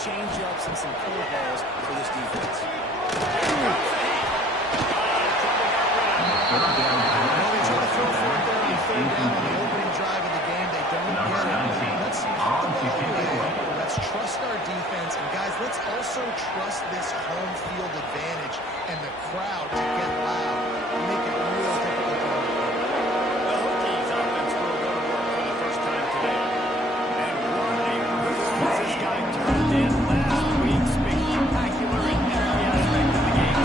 change-ups and some curveballs for this defense. They try to throw for it there on third down on the opening drive of the game. They don't get it. Let's put the ball away. Let's trust our defense. And, guys, let's also trust this home field advantage and the crowd to get loud and make it real difficult for them. The Hokies offense will go to work for the first time today. And running, this guy turned in last week, spectacular in every aspect of the game.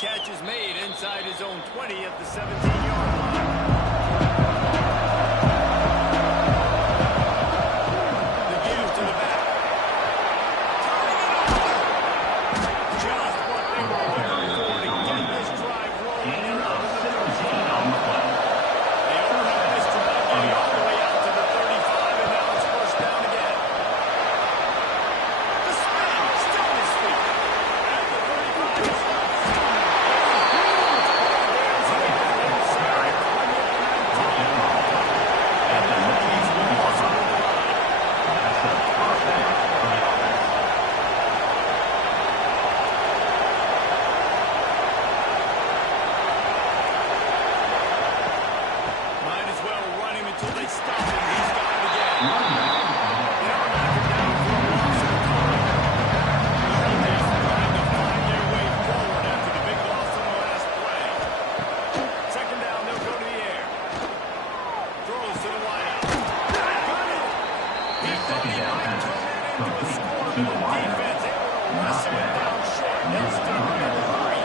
Catch is made inside his own 20 at the 17-yard line. The give to the back. He thought he might turn it into a score, but the defense able to wrestle it down short. They'll stop him at the 3.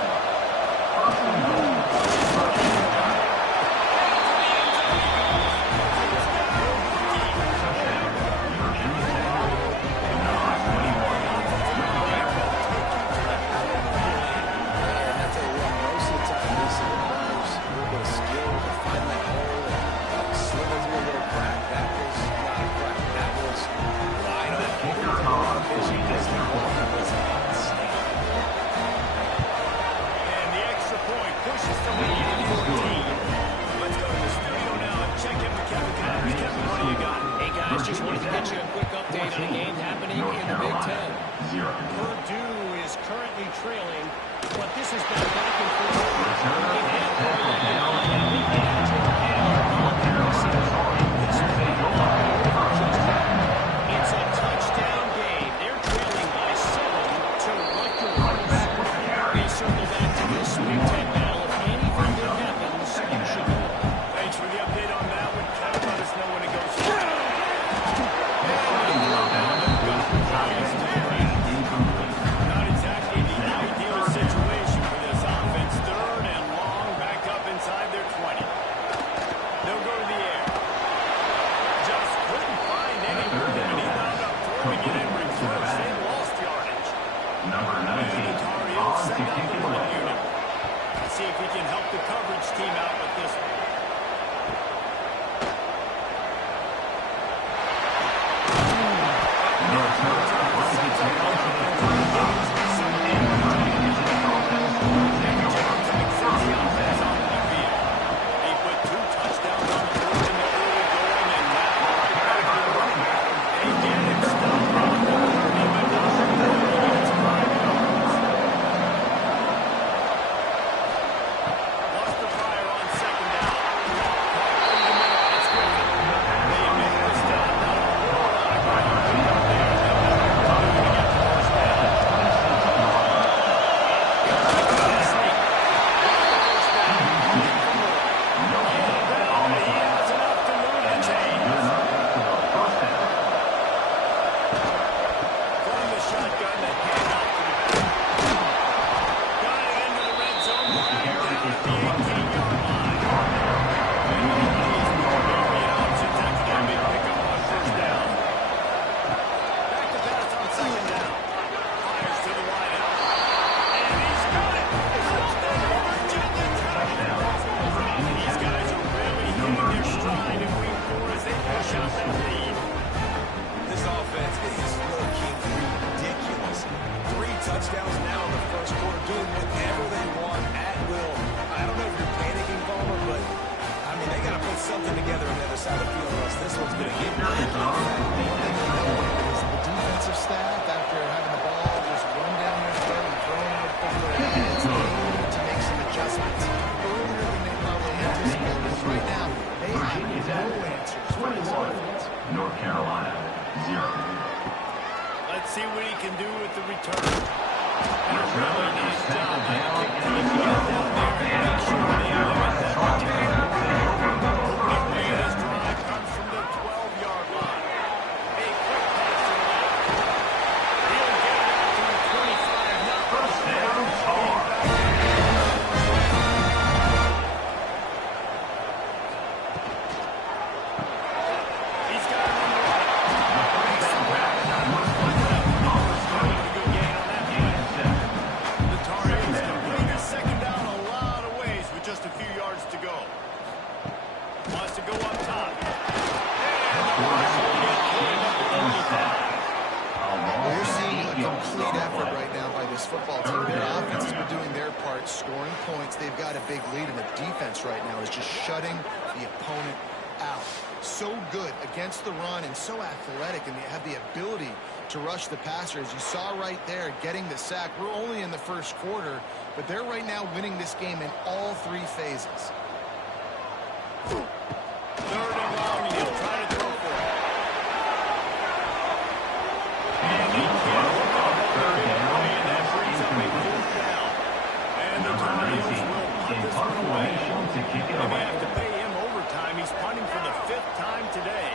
Just wanted to get you a quick update on a game happening in the Big Ten. Purdue is currently trailing, but this has been back and forth. It's a touchdown game. They're trailing by 7 to Rutgers. We circle back to this Big Ten battle. If anything good happens, you should know. Thanks for the update on that one. Kind of let us know when it goes. Not exactly the ideal situation for this offense. 3rd and long, back up inside their 20. They'll go to the air. Just couldn't find any room, and he wound up throwing it in reverse and lost yardage. Number 19, And the Tar Heels send out the punt unit. Let's see if he can help the coverage team out with this one. North Carolina, 0. Let's see what he can do with the return. And a really nice job by the kick team to get down there and make sure they limit that return. The greatest drive comes from the 12-yard line. A quick pass to the left. He'll get it out to the 25 now. First down, Tar. Football team. Their offense has been doing their part, scoring points. They've got a big lead, and the defense right now is just shutting the opponent out. So good against the run and so athletic, and they have the ability to rush the passer. As you saw right there, getting the sack. We're only in the first quarter, but they're right now winning this game in all 3 phases. 3rd and long, and he'll try to throw for it. And he can't look up the big play, and that brings up a 4th down. And the Tar Heels will punt this one away. They may have to pay him overtime. He's punting for the 5th time today.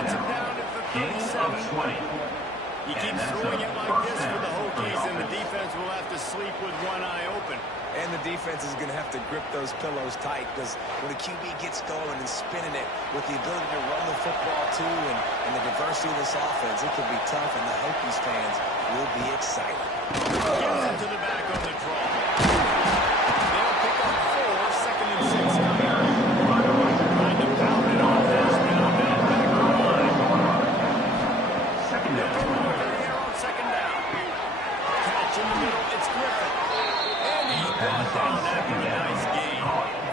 Sets it down at the Gain of 37. 20. He keeps throwing it like this for the Hokies, and the defense will have to sleep with one eye open. And the defense is going to have to grip those pillows tight, because when the QB gets going and spinning it with the ability to run the football too and the diversity of this offense, it could be tough, and the Hokies fans will be excited. Gives it to the back on the draw. They'll pick up 4, second and 6 here. Trying to pound it on first down, now back to the line. Second They'll down. go over here on second down. Catch in the middle, it's Griffin. And he's brought down after a nice game.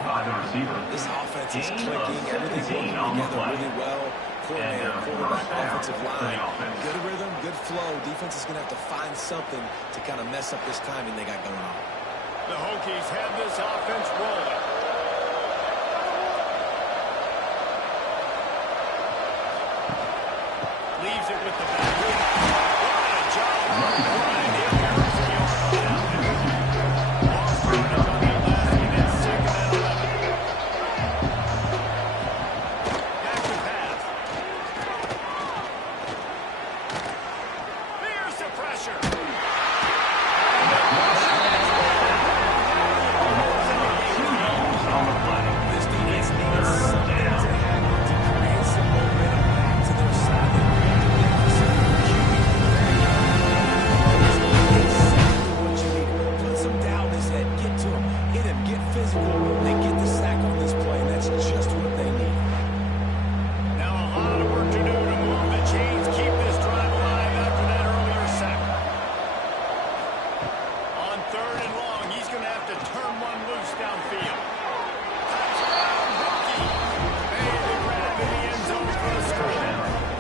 By the receiver. This offense is clicking, everything's working together really well. Coordinator, quarterback, offensive line. Good rhythm, good flow. Defense is going to have to find something to kind of mess up this timing they got going on. The Hokies have this offense rolling. Leaves it with the back. What a job by Brian Hill. Lost yardage on that last one. It's second and 11. Back to pass. There's the pressure. This defense needs something to happen to create some momentum back to their side. They really need to see the QB exactly what you need. Put some doubt in his head. Get to him. Hit him. Get physical. They get the sack on this play, and that's just what they need. Now a lot of work to do to move the chains, keep this drive alive after that earlier sack. On third and long, he's going to have to turn one loose downfield. Touchdown, rookie. Made the grab in the end zone for the score.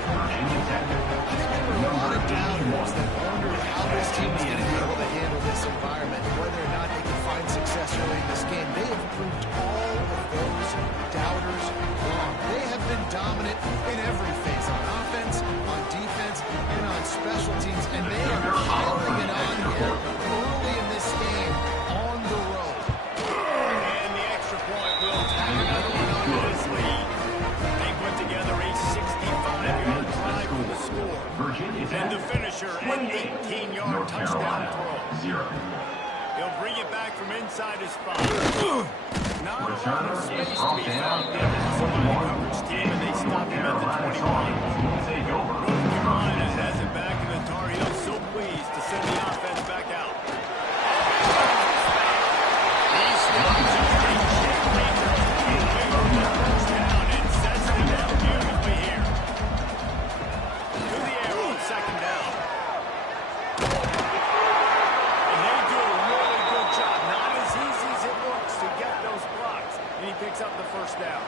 Virginia Tech. I think there were a lot of doubters that wondered how this team is going to be able to handle this environment, whether or not they can find success early in this game. They have proved all of those doubters wrong. They have been dominant in every phase, on offense, on defense, and on special teams, and they are piling it on here early in this game on the road. And the extra point will tack another one onto this lead. They put together a 65-yard drive for the score. Virginia Tech. And the finisher, an 18-yard North touchdown Carolina. throw. 0. He'll bring it back from inside his 5. Not a lot of Returner space is to be found there. Somebody coverage team, and they stop him at the 21. Take over. North Carolina has it back in the Tar Heels, so pleased to send the offense back out. He stops a pretty quick leader. He's moving the first down and sets them up beautifully here. To the air on second down. And they do a really good job. Not as easy as it looks to get those blocks. And he picks up the first down.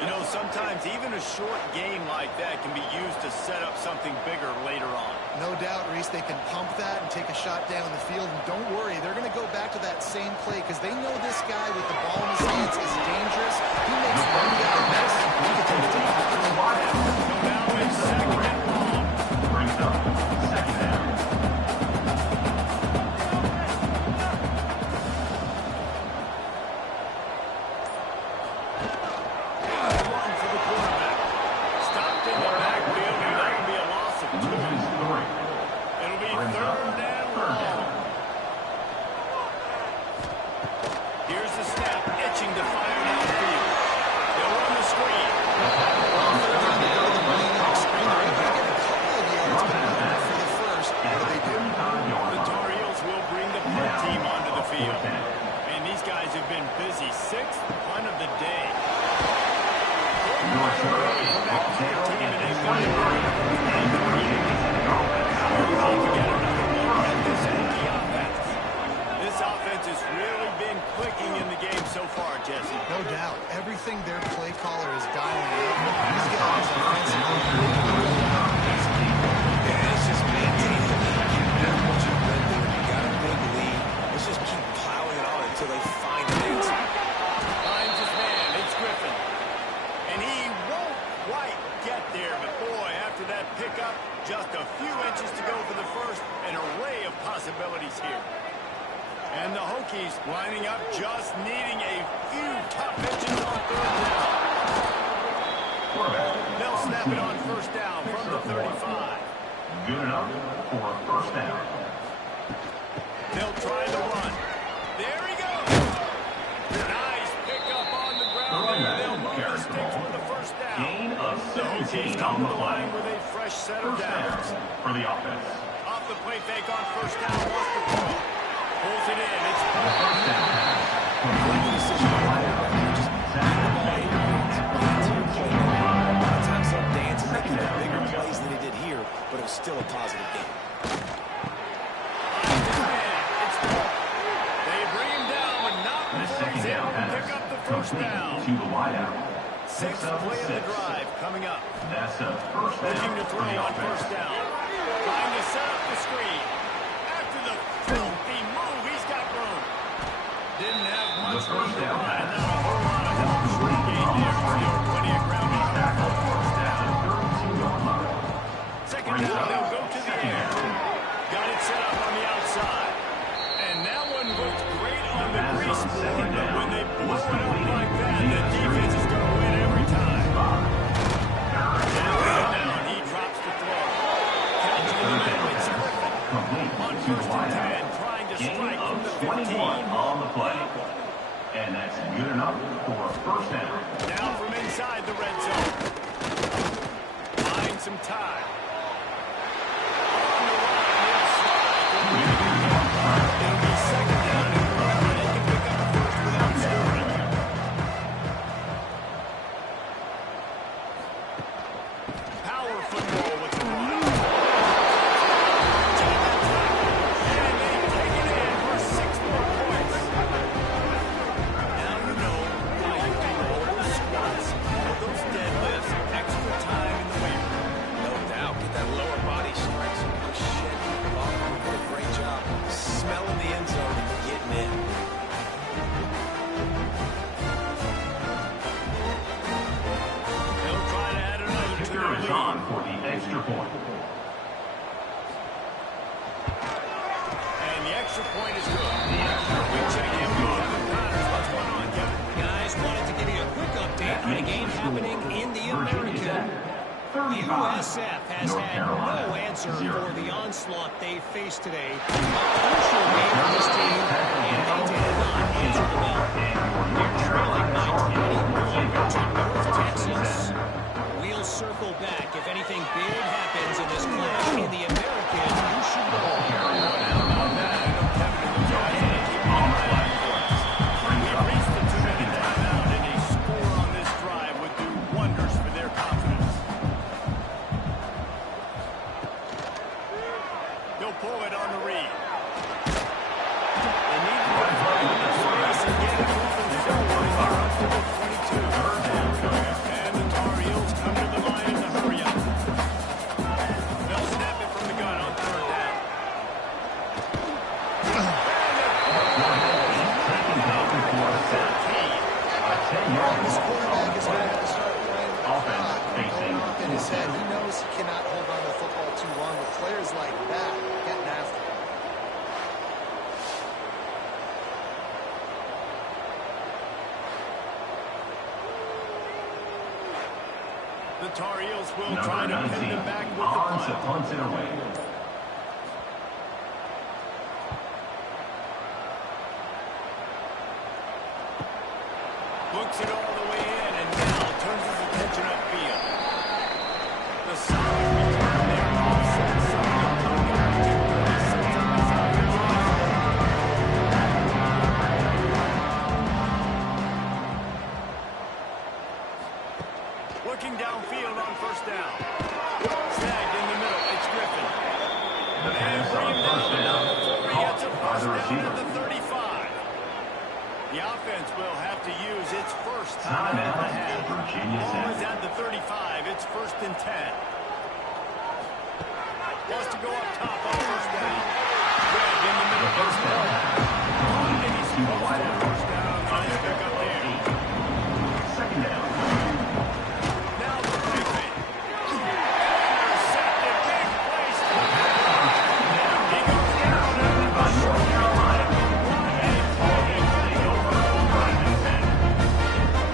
You know, sometimes even a short game like that can be used to set up something bigger later on. No doubt, Reese, they can pump that and take a shot down the field. And don't worry, they're going to go back to that same play because they know this guy with the ball in his hands is dangerous. He makes one guy miss. He can take it deep. So now it's second and long. Brings up second down. One for the quarterback. Stopped in the backfield, and that'll be a loss of 2. Loses 3. It'll be Brings up third and third down. long. Here's the snap, itching to fire downfield. They'll run the screen. The Tar Heels will bring the punt team onto the field. And these guys have been busy. 6th punt of the day. This offense has really been clicking in the game so far, Jesse. No doubt. Everything their play caller is dialing up. These guys offensively. Yeah, it's just maintaining the lead. That's what you've been doing. You got a big lead. Let's just keep plowing it on until they find an answer. Finds his man. It's Griffin. And he won't quite get there. But, boy, after that pickup, just a few inches to go for the first. An array of possibilities here. And the Hokies lining up, just needing a few tough inches on third down. Quarterback. They'll On the snap it snap. on first down from the 35. Good enough for a first down. They'll try the run. There he goes. Nice pickup on the ground there. They'll move the sticks with a first down. Gain of The Hokies 17 come on to the the play. line with a fresh set of First down downs. for the offense. Off the play fake on first down. Wants to throw. Pulls it in. It's First down pass. Making a decision to line up. Just keep the ball in your hands. Get to your point. A lot of times he'll dance and make even bigger plays than he did here, but it was still a positive game. They bring him down, but not The before second he's down able to pass. pick up the first Complete down. to the wideout. Sixth play of the drive coming up. That's a first down Looking to for throw the on offense. first down. Trying to set up the screen. After the filthy move, he's got room. Didn't have The much room first to down run. pass. Not a whole lot of help. Complete Gain on the there. Still plenty of ground to cover. Tackle first down. 32-yard line. Second down, they'll go to the air. Got it set up on the outside. And that one looked great on the grease board, but when they blow it up like that, the defense is going to win every time. Down, he drops the throw. Catch in the middle, it's Griffin. Complete On to the first and wideout. 10, trying to Gain strike from of the 21 15. on the play. And that's good enough for a first down. Down from inside the red zone. Buying some time. On the run, he'll slide. It'll be second down and one. They can pick up a first without scoring. Power football with the run. And they take it in for 6 more points. Now you know why you do all those squats, all those deadlifts, extra time in the weight room. No doubt. Get that lower body strength so you can shed people off. You did a great job smelling the end zone and getting in. They'll try to add another to Kicker their is lead. on for the extra point. And the extra point is good. The extra We point check in is with good. Kevin Connors. What's going on, Kevin? Guys, wanted to give you a quick update on a game happening in the Virginia American. Tech, 35. USF has North had Carolina, no answer 0. for the onslaught they faced today. A crucial game for this team, and they did not answer the bell. They're trailing by 10 to North Texas. We'll circle back. If anything big happens in this clash in the American, you should know. We've reached the 2-minute timeout, and a score on this drive would do wonders for their confidence. He'll pull it on the read. They need to get the space and get it moving forward here up to the 22. And the Tar Heels come to the line in a hurry up. They'll snap it from the gun on third down. This quarterback is going to have to start playing with Offense pride facing up in his head. He knows he cannot hold on to the football too long with players like that getting after him. The Tar Heels will Number try to 19, pin them back with the on to punt. punt it away. Looks it all the way in, and now turns his attention upfield. The solid return there offsets some of the pocket opportunity he sets up his offensive line. Looking downfield on first down. Snagged in the middle. It's Griffin. The And pass bring on him first down, down. down before he gets a Caught by first the down receiver. at the 35. The offense will have to use its first time out of the half. Virginia Ball is Tech. at the 35. It's first and 10. Wants to go up top on first down. Grabbed in the The middle. first down pass. I think he's To the supposed to wideout. first down. Nice pick up there. Second down. Now the play fake. Intercepted. Big play stop. He goes down under the North Carolina.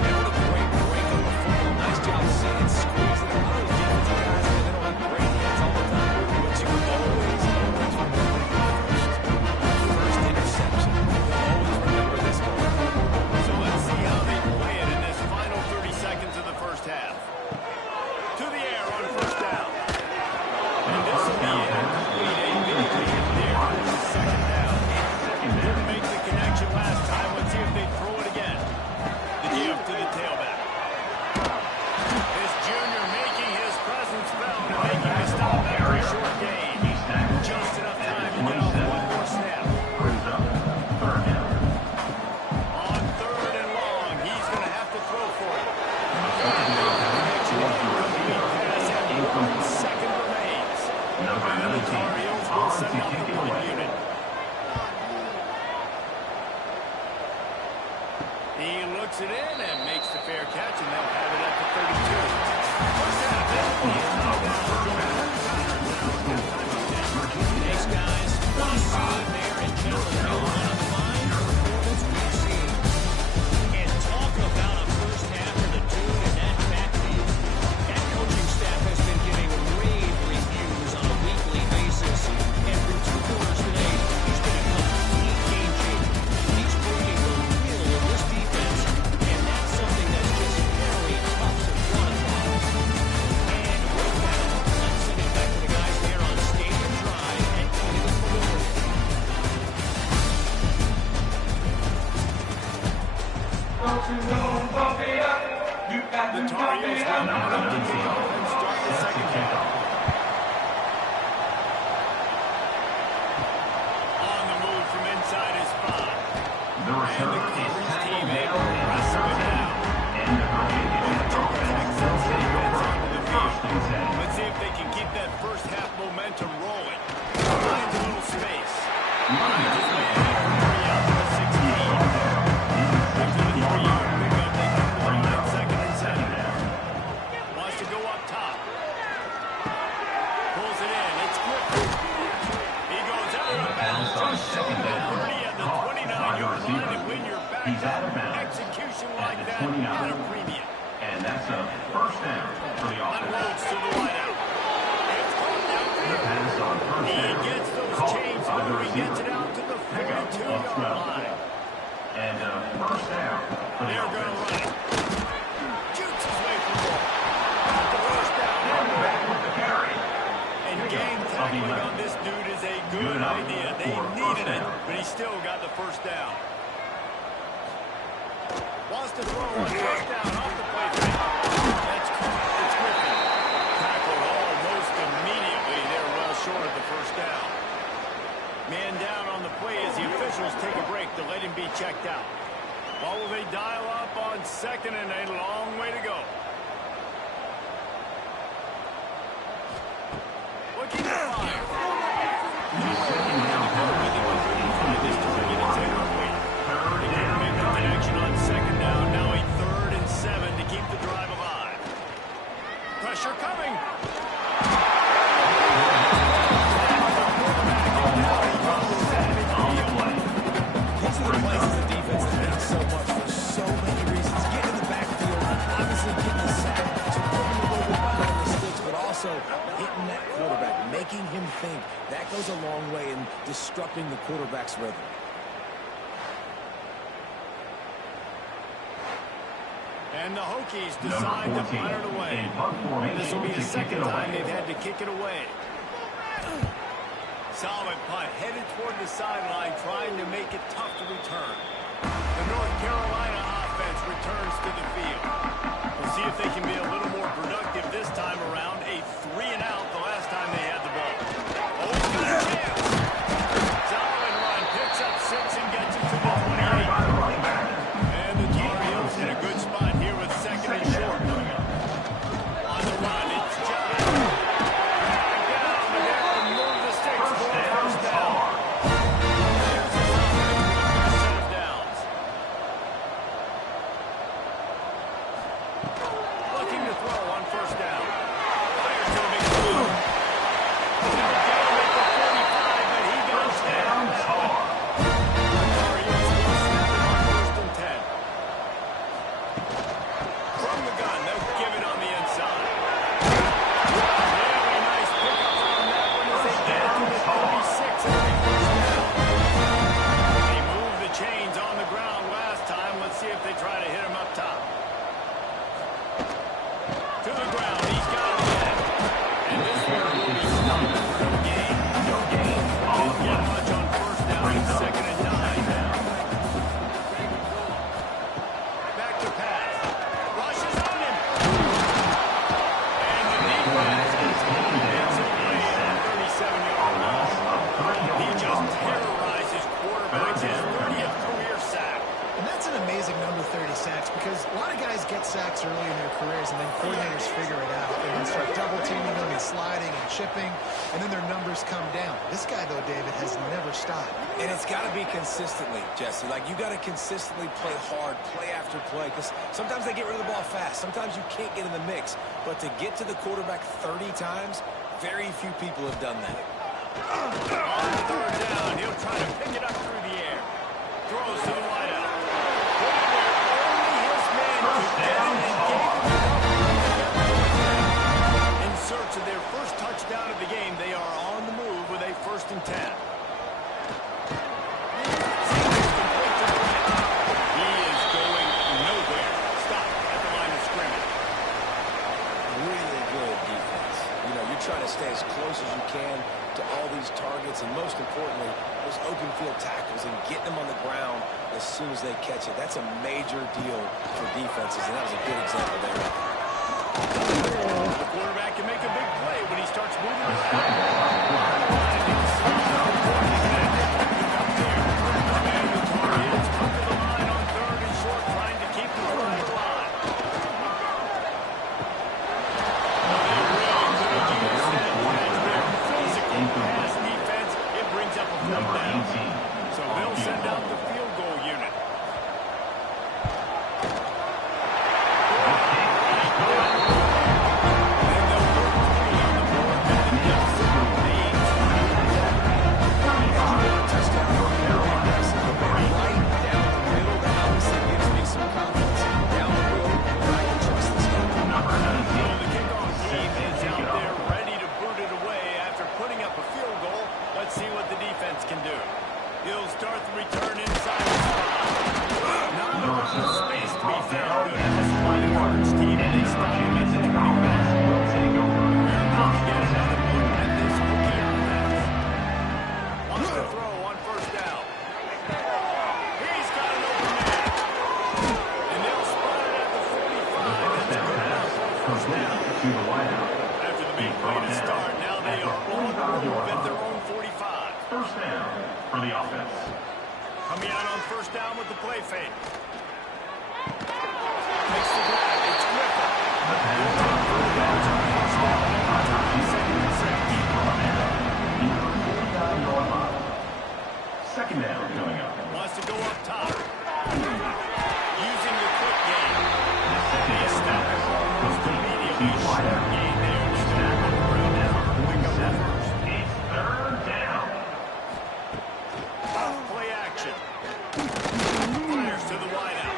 And what a great break on the football. Nice job seeing puts it in and makes the fair catch, and they'll have it at the 32. First half, Thanks, guys. What a scene there in Jacksonville. One of the finest performances we've seen. And talk about a first half of the dude and that backfield. That coaching staff has been giving rave reviews on a weekly basis. And through 2 quarters today, he's been a complete game changer. He's breaking the will of this defense, and that's something that's just very tough to quantify. And with that, let's send it back to the guys there on Stadium Drive at Cleveland Memorial. the Tar Heels run out of the field and start the second half. On the move from inside his 5. The And the return is Cleveland tackled team down able to at wrestle it the down. and the offense Onto the field. first and 10. Let's see if they can keep that first half momentum rolling. Finds a little space. Finds his man Henry out to the 16. After the 3-yard pickup, they come to the line, 2nd and 7. Wants to go up top. Pulls it in. It's Griffin. He goes out of bounds. on Just second short of down. 30 at the Caught 29-yard by the line, and receiver. when you're back He's out of up, bounds execution at like the that 29. at a premium. And that's a first down for the offense. Unloads to the wideout. It's caught The downfield. pass on first He down. gets those Caught chains by the moving, gets it receiver. out to the Pickup of 42-yard 12. line. And a first down for the They're going to offense. run it. Shoots his way through the ball. Got the first down. Running back with the carry. And game tackling on this dude is a good idea. They needed it, but he still got the first down. Wants to throw on first down off the play fake. That's caught. It's Griffin. Tackled almost immediately. They're well short of the first down. Man down on the play as the officials take a break to let him be checked out. What will they dial up on 2nd and a long way to go? Looking to fire. Second down. Make the connection on 2nd down. Now a 3rd and 7 to keep the drive alive. Pressure coming. These are the places the defense has made so much for so many reasons. Getting in the backfield, obviously getting the sack, supporting a little bit behind the sticks, but also hitting that quarterback, making him think. That goes a long way in disrupting the quarterback's rhythm. And the Hokies decide to punt it away. This will be the 2nd time they've had to kick it away. Solid punt, headed toward the sideline, trying to make it tough to return. The North Carolina offense returns to the field. We'll see if they can be a little more productive this time around. A 3-and-out the last time they had the ball. Oh, he's got a chance. Solid run, picks up 6 and gets it to the 28. And the Tar Heels in a good spot here with 2nd and short. On the run, it's John. Down, and they'll move the sticks for a first down. Here's a set of downs. Looking to throw on first down. Fires to a big throw. He'll get him at the 45, but he goes down. Tar Heels will snap it on 1st and 10. From the gun, they'll give it on the inside. Really nice pickup on that one as they get it to the 36 and a first down. They moved the chains on the ground last time. Let's see if they try to hit him up top. To the ground, he's got it again. And this one will be stopped. No gain. Didn't get much on first down and 2nd and 9. Back to pass. Rushes on him. And the defense is gets away at the 37-yard line. He just terrorizes quarterbacks, his 30th career sack. And that's an amazing number, 30 sacks, because a lot of guys get sacks early in their careers, and then coordinators figure it out and then start double-teaming them and sliding and chipping, and then their numbers come down. This guy, though, David, has never stopped. And it's got to be consistently, Jesse. Like, you got to consistently play hard, play after play, because sometimes they get rid of the ball fast. Sometimes you can't get in the mix. But to get to the quarterback 30 times, very few people have done that. On third down, he'll try to pick it up through the air. Throws to the wideout. Put it where only his man could get it and gave it. In search of their first touchdown of the game, they are on the move with a 1st and 10. Trying to stay as close as you can to all these targets, and most importantly, those open field tackles and getting them on the ground as soon as they catch it. That's a major deal for defenses, and that was a good example there. The quarterback can make a big play when he starts moving around. So they'll send out the field goal unit. He'll start the return inside the spot. Not enough space to be found good. This is why the Cardinals team, they stop him at the 25. They're about to get another look at this rookie offense. Wants to throw on 1st down. He's got an open man. And they'll spot it at the 45. That's good enough for 1st down. After the big play to start, now they are on the move at their own 45. 1st down for the offense. Coming out on 1st down with the play fake. Takes the grab. It's Griffin. Second down coming up. Wants to go up top. Using the quick game. The establish. Goes to immediately short gain there. Snap on the ground now. Pick up that 1st. It's 3rd down. Play action. Fires to the wideout.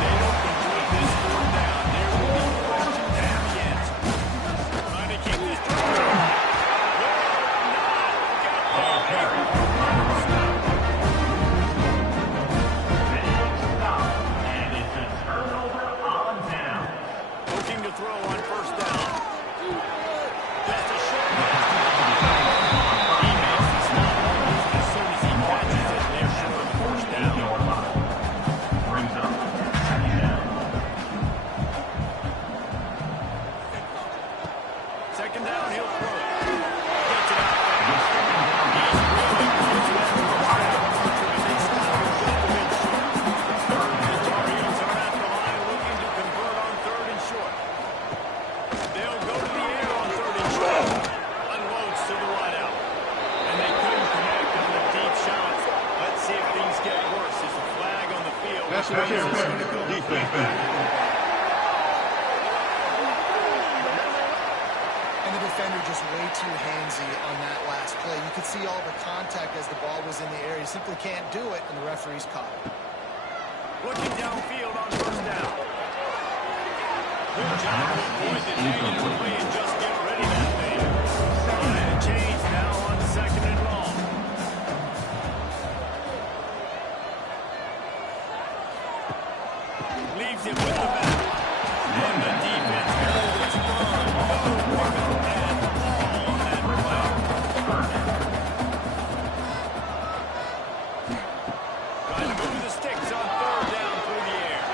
They don't complete this 4th down. There will be questions at the answer. Trying to keep this drive going. And it's a turnover on down. Looking to throw on 1st down. Just a short pass. He makes the stop almost as soon as he catches it. They're short of the 1st down. Brings up 2nd down. 2nd down, he'll throw it. Gets it out fast. He's really close to that 1st down. And they stop him just a bit short. The Tar Heels are at the line looking to convert on 3rd and short. They'll go to the air on 3rd and short. Unloads to the wideout. And they couldn't connect on the deep shots. Let's see if things get worse. There's a flag on the field. That's Which way is this going to go? defense back. And the defender just way too handsy on that last play. You could see all the contact as the ball was in the air. He simply can't do it, and the referee's caught. Looking downfield on 1st down. Good job to avoid the negative play and just get ready that thing. And a change now on 2nd and long. Leaves it with the back. And the defense held its run. No work at all on that play. Trying to move the sticks on 3rd down through the air.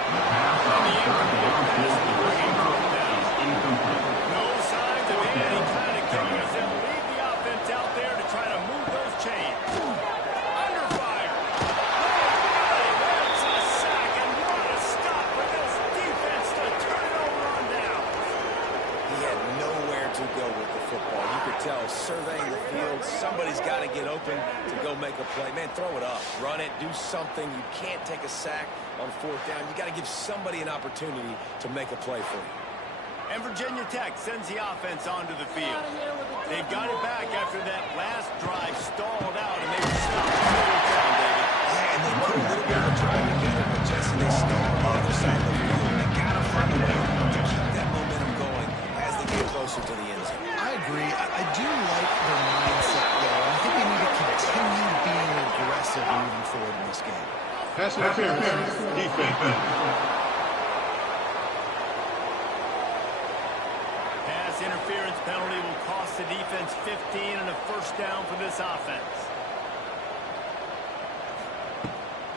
And the incomplete pass will bring him 4th down. No signs of any surveying the field. Somebody's got to get open to go make a play. Man, throw it up. Run it. Do something. You can't take a sack on fourth down. You got to give somebody an opportunity to make a play for you. And Virginia Tech sends the offense onto the field. They've got it back after that last drive stalled out, and they were stopped on third down, David. Yeah, and they put a little bit of a drive together, but Jesse, they stalled on the other side of the field. They got to find a way to keep that momentum going as they get closer to the end zone. I agree. I do like their mindset, though. I think they need to continue being aggressive moving forward in this game. Pass interference. Defense. Interference penalty will cost the defense 15 and a first down for this offense.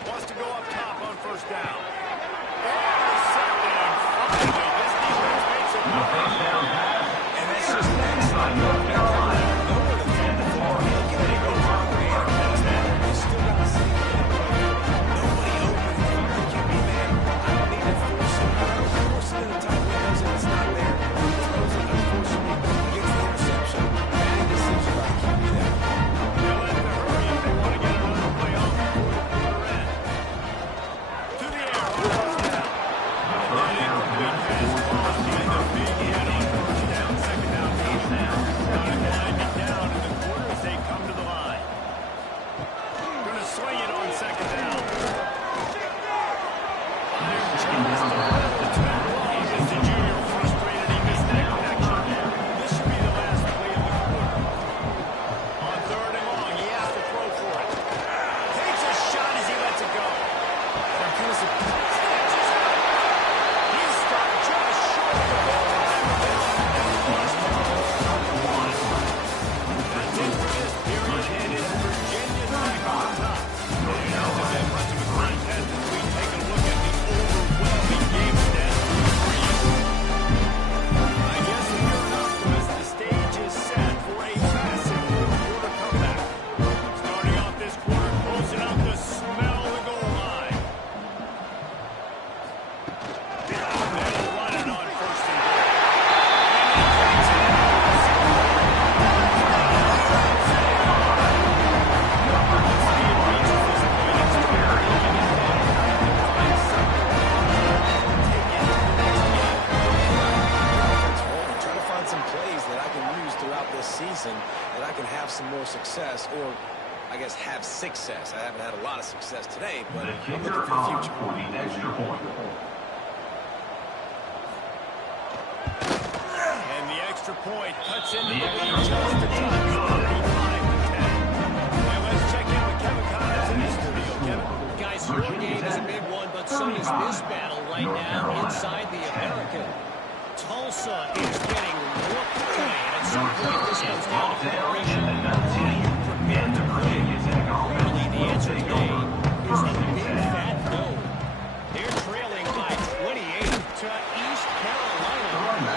Wants to go up top on first down. And second and finally, this defense makes it. And that's just excellent. Nowhere to throw the ball. They get it over and they still got the same play. Nobody open in front of the QB, man. I don't need to force it. I don't force it in the tight windows and it's not there. Success. I haven't had a lot of success today, but I'm looking for the future. For the extra point. And the extra point cuts into the lead just a touch, 35-10. And let's check in with Kevin Connors in the studio. Kevin? Guys, your game is a big one, but so is this battle right now inside the American. Tulsa is getting whooped today, and at some point this comes down to preparation. Prepared to play. Clearly, the answer today is a big fat no. They're trailing by 28 to East Carolina.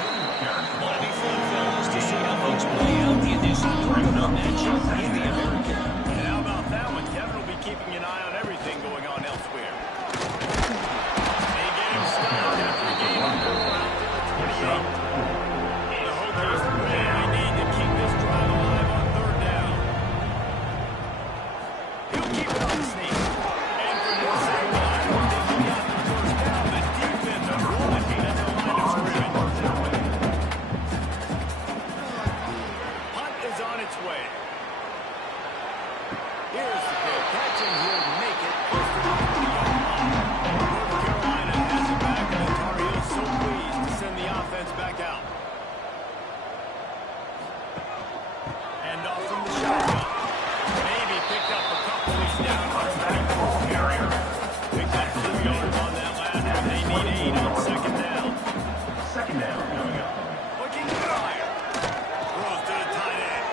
Want to be fun, fellas, to see how things play out in this notable matchup in the American. And how about that one? Kevin will be keeping an eye on everything going on elsewhere. They get him stopped after the game on 4 out to the 28. The Hokies really need to keep this drive alive on third down. He'll keep it on the sneak. And for this second time, they got the first down. The defense is walking at the line of scrimmage. Hunt is on its way. Here's the big catch, and he'll make it close to the 40-yard line. North Carolina has it back, and the Tar Heels so pleased to send the offense back out. And off from the shotgun. Maybe picked up a couple. He's down for 24. Picked up 2 yards on that last one. They need 8 on second down. Second down coming up. Looking to fire. Throws to the tight end.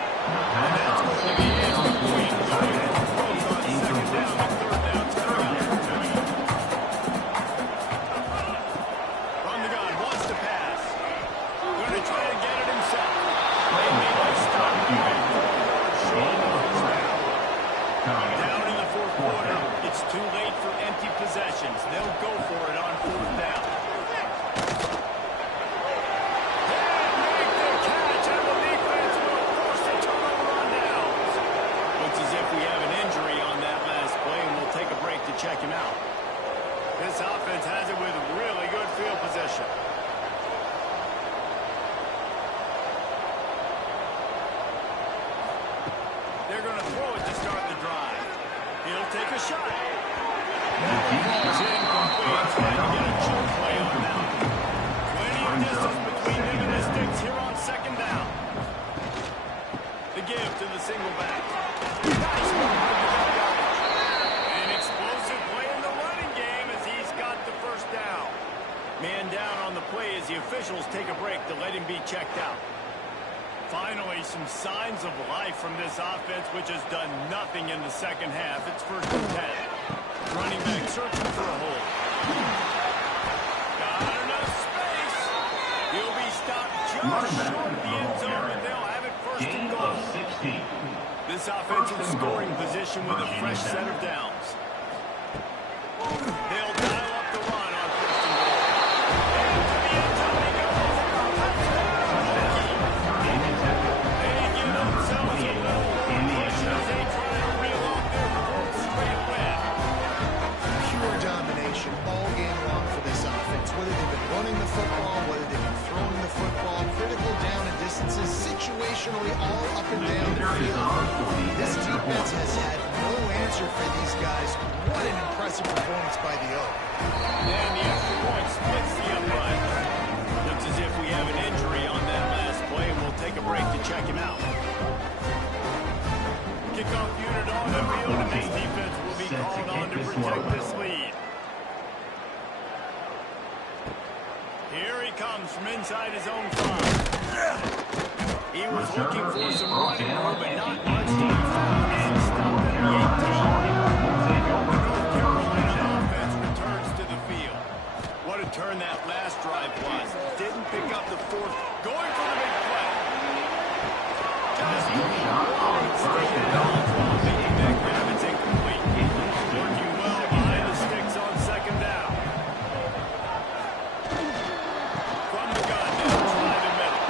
And that's going to be his point. Going to throws on second down. check him out. This offense has it with really good field position. They're going to throw it to start the drive. He'll take a shot. It's incomplete. Trying to get a choke play on that. Plenty of distance between him and the sticks here on second down. The give to the single back. Nice move. An explosive play in the running game as he's got the first down. Man down on the play as the officials take a break to let him be checked out. Finally, some signs of life from this offense, which has done nothing in the second half. It's 1st and 10. Running back searching for a hole. Got enough space. He'll be stopped just short of the end zone, and they'll have it 1st and goal. This offensive scoring position with a fresh set of downs. They'll dial up the run on 1st and goal. And to the end zone he goes. They give themselves a little push as they try to reel off their 4th straight win. Pure domination all game long for this offense. Whether they've been running the football, whether they've been throwing the football, critical down and distances, situationally all up and down the field. This defense has had no answer for these guys. What an impressive performance by the O. And the extra point splits the upright. Looks as if we have an injury on that last play, and we'll take a break to check him out. Kickoff unit on the field, and this defense will be called on to protect this lead. Here he comes from inside his own 5. He was looking for some running room, but not much time found as he stopped at the 18. The Carolina offense returns to the field. What a turn that last drive was. Didn't pick up the 4th. Going for the big play. Just staying down while making that grab. It's incomplete. Working well behind the sticks on second down. From the gun, they'll try the middle.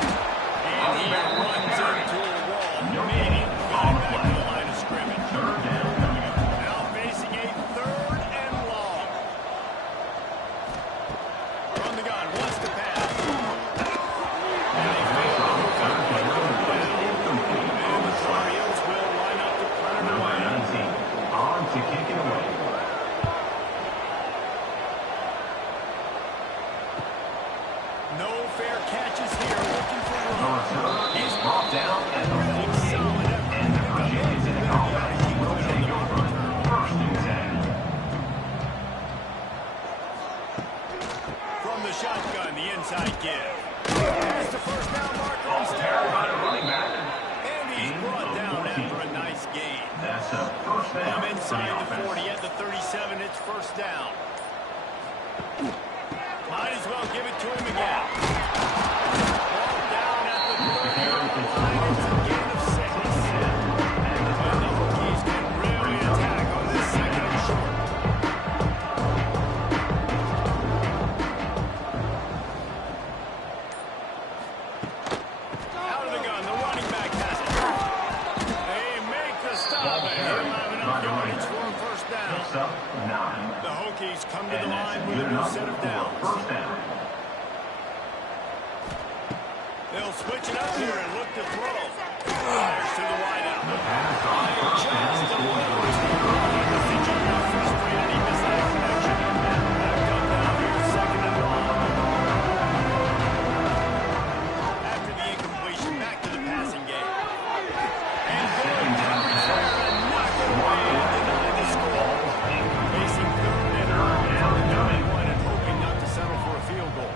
And he runs into a wall. Maybe got him back to the line of scrimmage. Now facing a 3rd and long. From the gun, wants to pass. And they fail to move out. And the Tar Heels will line up to punt it away. On to kick it away. No fair catches here. Looking for room. He's brought down at the 48, and the Virginians in the combat will take over 1st and 10. From the shotgun, the inside give. Pass to first down marker instead. And he's brought down after a nice gain. That's a 1st down. From inside the 40 at the 37, it's 1st down. Might as well give it to him again. Ball down at the 30-yard line. It's a gain of 6. And the Hokies can really attack on this 2nd and short. Out of the gun, the running back has it. They make the stop, and he'll have enough yards for a 1st down. Picks up 9. The Hokies come to the And that's line with good a new enough set of for downs. 1st down. They'll switch it up here and look to throw. Fires to the wideout. The pass on 1st down is Frustrated he missed that connection. Back up now here, 2nd and long. After the incompletion, back to the passing game. And good coverage there and knock it away and deny the score. Facing 3rd and long from the 31 and hoping not to settle for a field goal.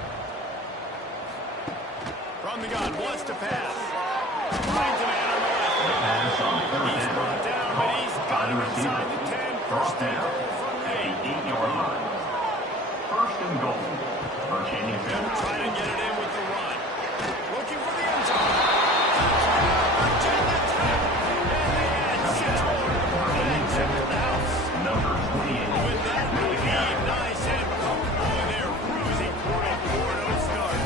From the gun, wants to pass. Finds a man on the left. He's brought down, but he's got him inside the 10. 1st and goal from the 8-yard line. 1st and goal. Virginia They'll try to get it in with the run. Looking for the end zone. Virginia Tech. And they add 6 more to the board. And to the house. Number 28. With that lead, nice and comfortable, and they're cruising toward a 4-0 start.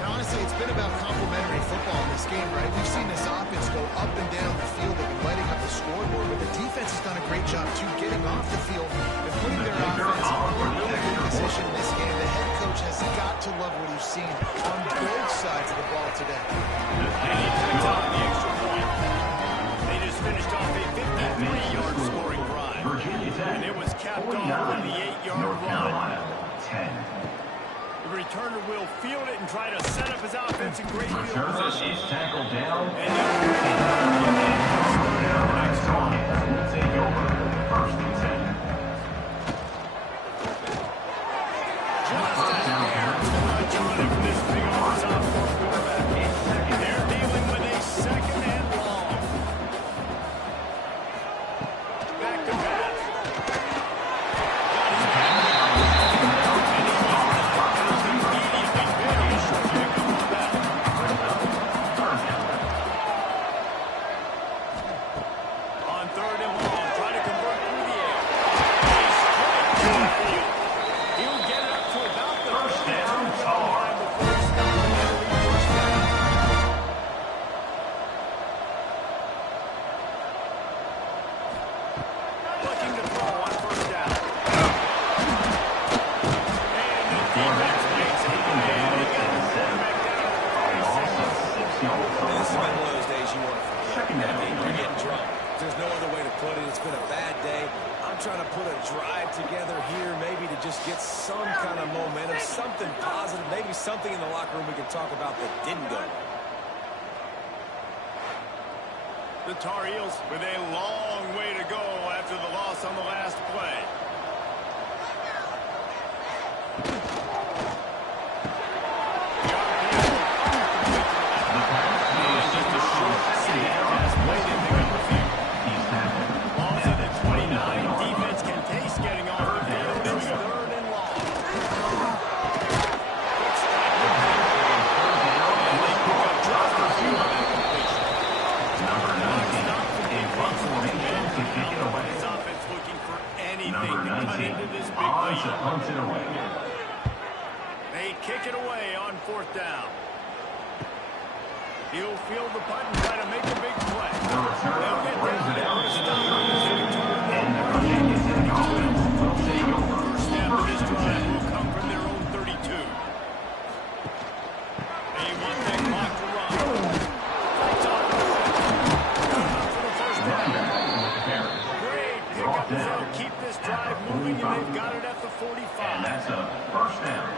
Now, honestly, it's been about complementary football in this game, right? We've seen this offense go up and down the field. They've been lighting up the scoreboard, but the defense has done a great job, too, getting off the field and putting their offense in a really good position in this game. The head coach has got to love what he's seen on both sides of the ball today. And he picked up the extra point. They just finished off a 53-yard scoring drive. And it was capped off with the 8-yard run. 10. The returner will field it and try to set up his offense in great field position. Is tackled down. And the next drive. Take over. First and 10. John, if this big arm sophomore quarterback, they're dealing with a second and long. Back to pass. On third and long, try to convert through the air. He'll get it up to about the first down line before he stops and he'll lead first down. Looking to throw on first down. And the defense makes it. And he got the quarterback down at 36. This has been one of those days you want to forget. I mean, you're getting drunk. There's no other way to put it. It's been a bad day. I'm trying to put a drive together here, maybe to just get some kind of momentum, something positive, maybe something in the locker room we can talk about that didn't go. The Tar Heels with a long way to go after the loss on the last play. Ball's in at 29. Defense can taste getting off the field. It's third and long. Quick strike. And they pick up just a few on that completion. Number 19. A run formation to kick it away. His offense looking for anything Number to cut 19. into this big On lead. to punt it away. They kick it away on fourth down. He'll field the punt and try to make a big play. The returner They'll get brings down it and out. put a stop on this return. And the rushing is in the offense. Will take over. First snap of this drive will come from their own 32. They want that clock to run. Fights off the field. Coming up for the first down. Great pickup as they'll keep this drive moving, and they've got it at the 45. And that's a first down.